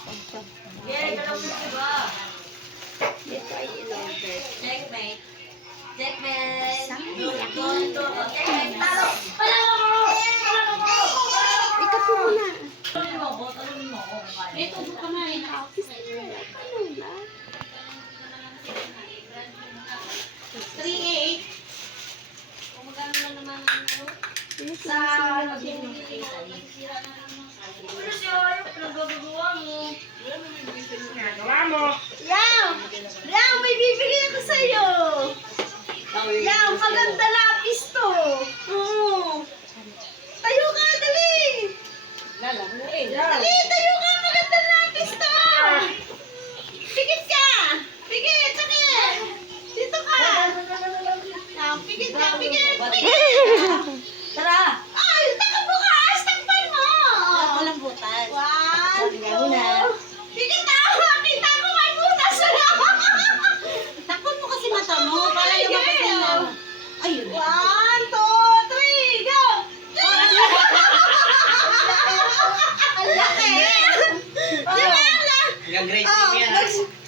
Yeah, kalapit ka ba? Ito ay in-order. Checkmate. Checkmate. Sayang. Checkmate. Talo. Palalo mo! Palalo mo! Ikaw po muna. Talunin mo ako. Ito po ka na eh. Ano na? 3-8. Kung magkano lang naman ano? Sa magiging yung ano siya? Pinagagawa mo. Yang! Yang, may bibili ako sa'yo! Yang, maganda lapis to! Oo! Tayo ka, dali! Dali, tayo ka! Maganda lapis to! Pikit ka! Pikit! Sakit! Dito ka! Yang, pikit ka! Pikit! Tara! Ay, bukas! Takpan mo! Walang butas. One, Tingnan mo na. Pikit ka! Kita ko may butas! Takpan mo kasi mata mo. Para lumabas na lang. Ayun. 1, 2, 3, go! Ang laki! Di ba? Yung grade Oh, team yan.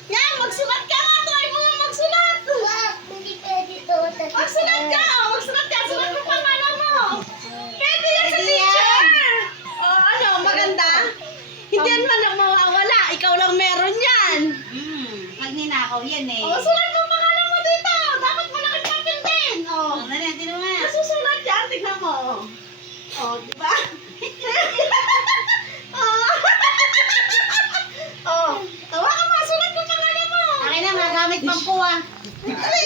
yan, magsulat ka nga. Try mo nga magsulat. Magsulat ka. Magsulat ka. Sulat mo pangalan mo. Pwede yan sa teacher. Oh, ano, maganda? Hindi yan man mawawala. Ikaw lang meron yan. Pag ninakaw yan eh. Oh, sulat mo pangalan mo dito. Dapat malaking papel din. Oh. Ano na, tingnan mo nga. Nasusulat yan. Tignan mo. Oh, di ba? Oh. Oh. Tawa ka mo. Sulat mo pangalan mo. Akin na, magamit pang puwa. Dali,